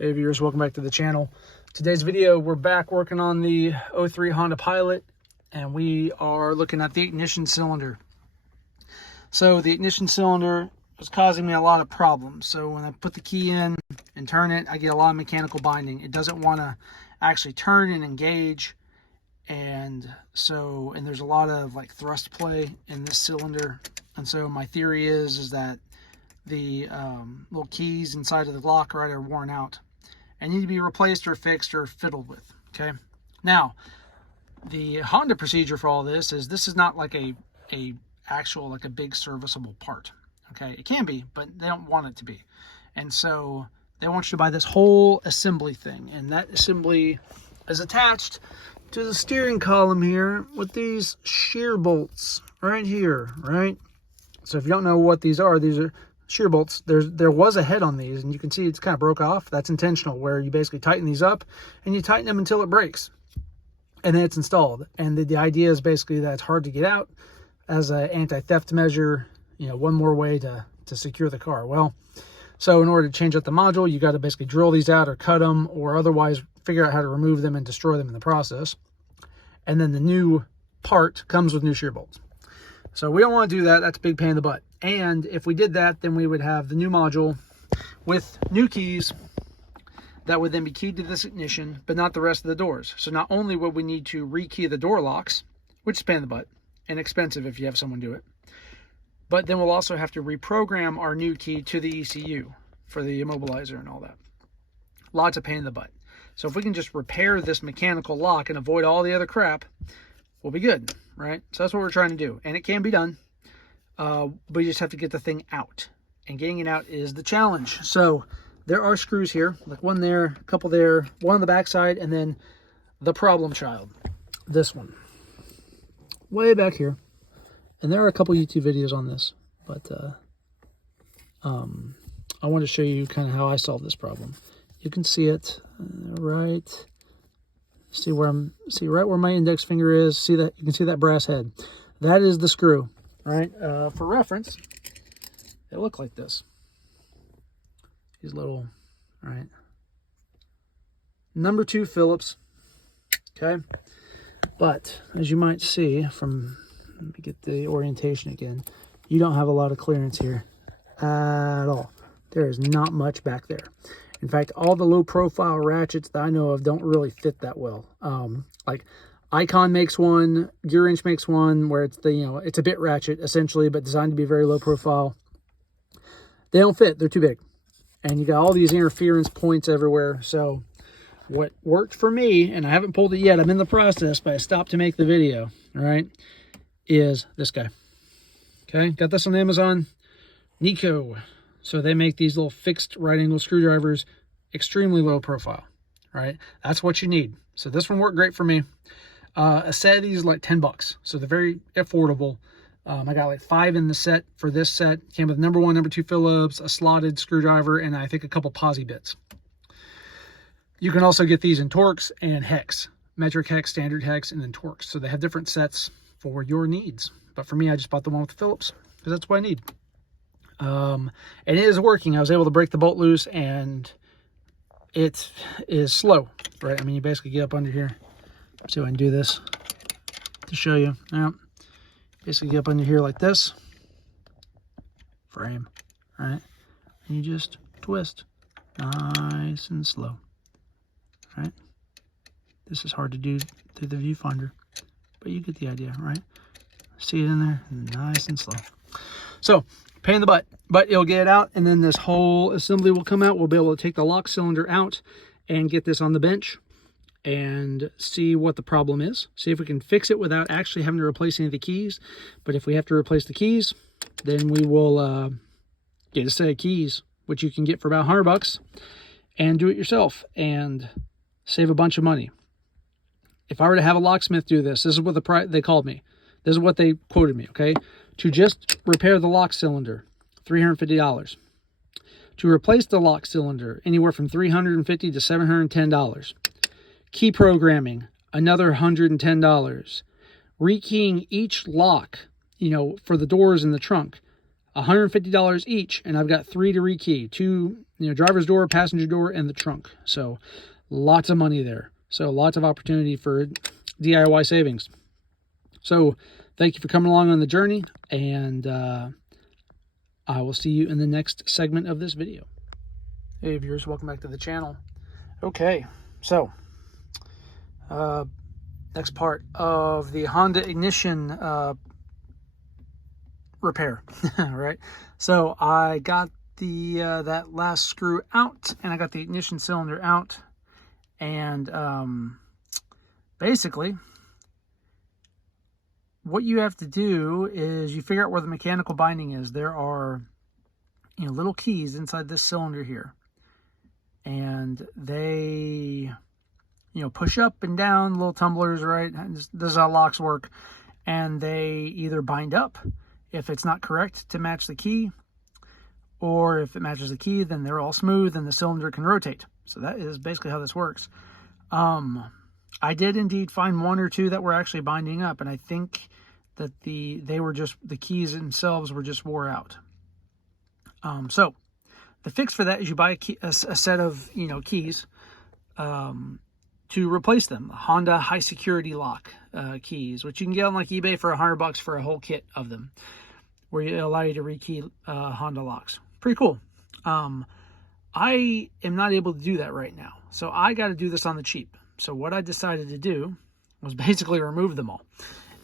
Hey viewers, welcome back to the channel. Today's video, we're back working on the 03 Honda Pilot, and we are looking at the ignition cylinder. So the ignition cylinder was causing me a lot of problems. So when I put the key in and turn it, I get a lot of mechanical binding. It doesn't want to actually turn and engage, and there's a lot of like thrust play in this cylinder. And so my theory is that the little keys inside of the lock are worn out and need to be replaced or fixed or fiddled with. Okay, now the Honda procedure for all this is not like a big serviceable part. Okay, it can be, but they don't want it to be. And so they want you to buy this whole assembly thing, and that assembly is attached to the steering column here with these shear bolts right here, right? So if you don't know what these are shear bolts. There was a head on these, and you can see it's kind of broke off. That's intentional, where you basically tighten these up and you tighten them until it breaks, and then it's installed. And the idea is basically that it's hard to get out as an anti-theft measure, one more way to secure the car. Well, so in order to change out the module, you got to basically drill these out or cut them, or otherwise figure out how to remove them and destroy them in the process. And then the new part comes with new shear bolts. So we don't want to do that. That's a big pain in the butt. And if we did that, then we would have the new module with new keys that would then be keyed to this ignition, but not the rest of the doors. So not only would we need to rekey the door locks, which is a pain in the butt and expensive if you have someone do it, but then we'll also have to reprogram our new key to the ECU for the immobilizer and all that. Lots of pain in the butt. So if we can just repair this mechanical lock and avoid all the other crap, we'll be good, right? So that's what we're trying to do, and it can be done. But you just have to get the thing out, and getting it out is the challenge. So there are screws here, like one there, a couple there, one on the back side, and then the problem child, this one way back here. And there are a couple YouTube videos on this, but I want to show you kind of how I solved this problem. You can see it right. See right where my index finger is. See that? You can see that brass head. That is the screw. Right, for reference, they look like this. These little, right, number 2 Phillips. Okay, but as you might see from, let me get the orientation again, you don't have a lot of clearance here at all. There is not much back there. In fact, all the low profile ratchets that I know of don't really fit that well. Like Icon makes one, Gear Inch makes one, where it's it's a bit ratchet essentially, but designed to be very low profile. They don't fit; they're too big, and you got all these interference points everywhere. So, what worked for me, and I haven't pulled it yet, I'm in the process, but I stopped to make the video. All right, is this guy? Okay, got this on Amazon. Nico. So they make these little fixed right angle screwdrivers, extremely low profile. Right, that's what you need. So this one worked great for me. A set of these is like $10, so they're very affordable. I got like 5 in the set for this set. Came with number 1, number 2 Phillips, a slotted screwdriver, and I think a couple posi bits. You can also get these in Torx and hex, metric hex, standard hex, and then Torx. So they have different sets for your needs. But for me, I just bought the one with the Phillips because that's what I need. And it is working. I was able to break the bolt loose, and it is slow, right? I mean, you basically get up under here. See if I can do this to show you. Yeah. Basically get up under here like this. Frame. Right? And you just twist. Nice and slow. Right? This is hard to do through the viewfinder, but you get the idea, right? See it in there? Nice and slow. So, pain in the butt, but it'll get it out, and then this whole assembly will come out. We'll be able to take the lock cylinder out and get this on the bench and see what the problem is. See if we can fix it without actually having to replace any of the keys. But if we have to replace the keys, then we will get a set of keys, which you can get for about $100, and do it yourself and save a bunch of money. If I were to have a locksmith do this, this is what they called me. This is what they quoted me, okay? To just repair the lock cylinder, $350. To replace the lock cylinder, anywhere from $350 to $710. Key programming, another $110. Rekeying each lock, for the doors in the trunk, $150 each, and I've got 3 to rekey. 2, driver's door, passenger door, and the trunk. So lots of money there. So lots of opportunity for DIY savings. So thank you for coming along on the journey, and I will see you in the next segment of this video. Hey viewers, welcome back to the channel. Okay, so next part of the Honda ignition repair. Right, so I got the that last screw out, and I got the ignition cylinder out, and basically what you have to do is you figure out where the mechanical binding is. There are little keys inside this cylinder here, and they push up and down, little tumblers, right? This is how locks work. And they either bind up if it's not correct to match the key, or if it matches the key, then they're all smooth and the cylinder can rotate. So that is basically how this works. I did indeed find 1 or 2 that were actually binding up, and I think that the keys themselves were just wore out. So the fix for that is you buy a set of keys to replace them. Honda high security lock keys, which you can get on like eBay for $100 for a whole kit of them, where it allow you to rekey Honda locks. Pretty cool. I am not able to do that right now, so I got to do this on the cheap. So what I decided to do was basically remove them all,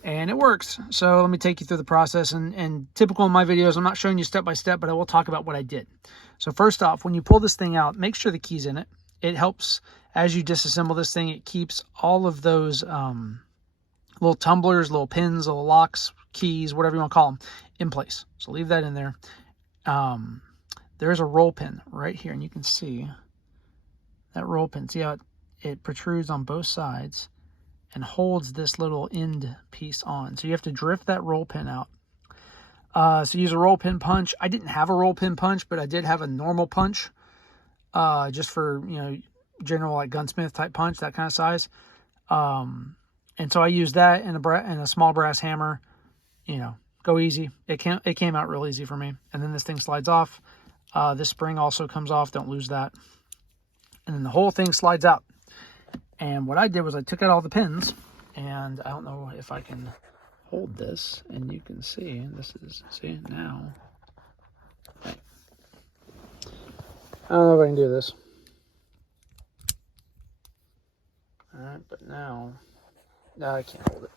and it works. So let me take you through the process. And typical in my videos, I'm not showing you step by step, but I will talk about what I did. So first off, when you pull this thing out, make sure the key's in it. It helps as you disassemble this thing. It keeps all of those little tumblers, little pins, little locks, keys, whatever you want to call them, in place. So leave that in there. There's a roll pin right here, and you can see that roll pin. See how it protrudes on both sides and holds this little end piece on. So you have to drift that roll pin out. So use a roll pin punch. I didn't have a roll pin punch, but I did have a normal punch, just for, general like gunsmith type punch, that kind of size. And so I used that and a small brass hammer. Go easy. It came out real easy for me. And then this thing slides off. This spring also comes off. Don't lose that. And then the whole thing slides out. And what I did was I took out all the pins, and I don't know if I can hold this, and you can see, see now. I don't know if I can do this. All right, but now, no, I can't hold it.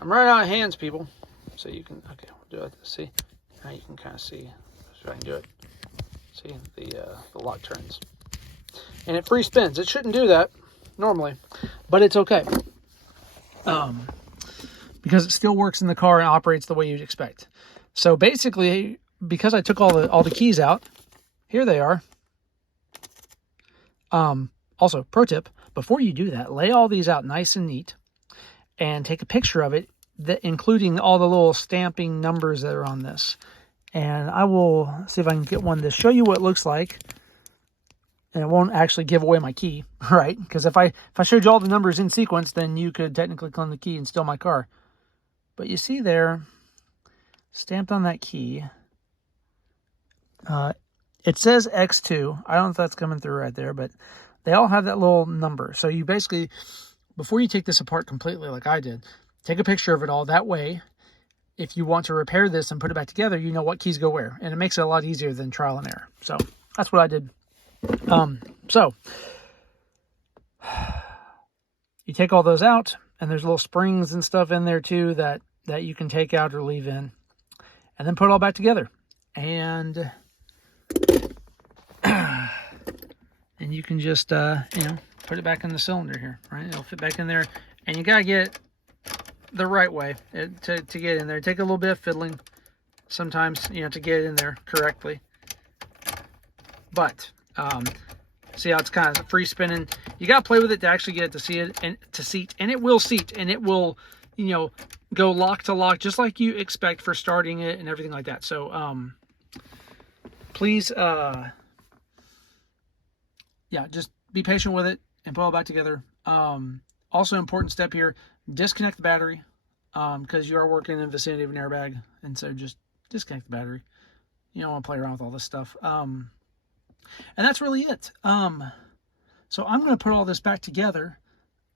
I'm running out of hands, people. So you can, okay, we'll do it. See, now you can kind of see, if I can do it. See, the lock turns. And it free spins. It shouldn't do that normally, but it's okay. Because it still works in the car and operates the way you'd expect. So basically, because I took all the keys out, here they are. Also, pro tip, before you do that, lay all these out nice and neat and take a picture of it, including all the little stamping numbers that are on this. And I will see if I can get one to show you what it looks like. And it won't actually give away my key, right? Because if I showed you all the numbers in sequence, then you could technically claim the key and steal my car. But you see there, stamped on that key, it says X2. I don't know if that's coming through right there, but they all have that little number. So you basically, before you take this apart completely like I did, take a picture of it all. That way, if you want to repair this and put it back together, you know what keys go where. And it makes it a lot easier than trial and error. So that's what I did. So you take all those out, and there's little springs and stuff in there too that you can take out or leave in, and then put it all back together. And you can just put it back in the cylinder here, right? It'll fit back in there, and you gotta get it the right way to get in there. Take a little bit of fiddling sometimes, to get it in there correctly. But see how it's kind of free spinning. You got to play with it to actually get it to seat, and it will seat, and it will, go lock to lock, just like you expect for starting it and everything like that. So, please, just be patient with it and put it all back together. Also important step here, disconnect the battery, because you are working in the vicinity of an airbag, and so just disconnect the battery. You don't want to play around with all this stuff. And that's really it. So I'm going to put all this back together,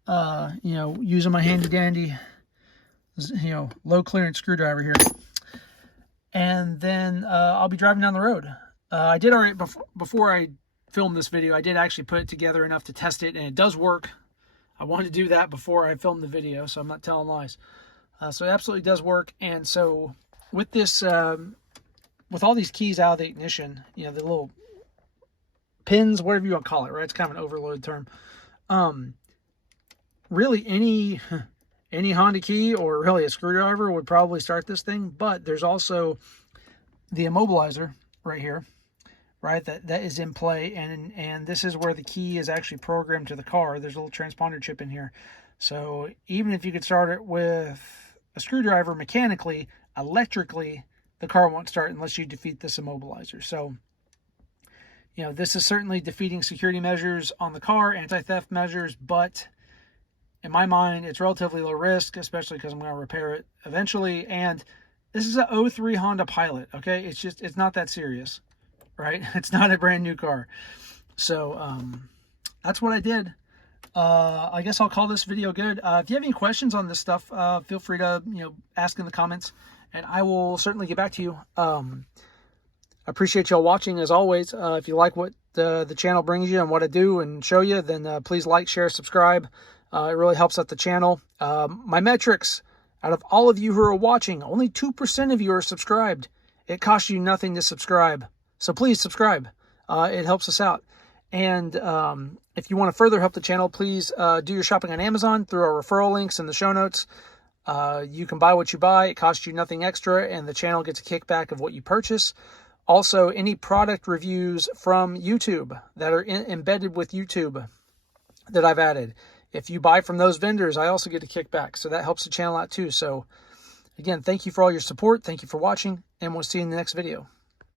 you know, using my handy dandy, you know, low clearance screwdriver here. And then I'll be driving down the road. I did already, before I filmed this video, I did actually put it together enough to test it, and it does work. I wanted to do that before I filmed the video, so I'm not telling lies. So it absolutely does work. And so with this, with all these keys out of the ignition, you know, the little pins, whatever you want to call it, right? It's kind of an overloaded term. Really any Honda key or really a screwdriver would probably start this thing, but there's also the immobilizer right here, right? That is in play, and this is where the key is actually programmed to the car. There's a little transponder chip in here. So even if you could start it with a screwdriver mechanically, electrically, the car won't start unless you defeat this immobilizer. So, you know, this is certainly defeating security measures on the car, anti-theft measures, but in my mind, it's relatively low risk, especially because I'm going to repair it eventually. And this is a 03 Honda Pilot, okay? It's not that serious, right? It's not a brand new car. So that's what I did. I guess I'll call this video good. If you have any questions on this stuff, feel free to, you know, ask in the comments, and I will certainly get back to you. I appreciate y'all watching as always. If you like what the channel brings you and what I do and show you, then please like, share, subscribe. It really helps out the channel. My metrics, out of all of you who are watching, only 2% of you are subscribed. It costs you nothing to subscribe. So please subscribe. It helps us out. And if you want to further help the channel, please do your shopping on Amazon through our referral links in the show notes. You can buy what you buy. It costs you nothing extra, and the channel gets a kickback of what you purchase. Also, any product reviews from YouTube that are embedded with YouTube that I've added. If you buy from those vendors, I also get a kickback. So that helps the channel out too. So again, thank you for all your support. Thank you for watching, and we'll see you in the next video.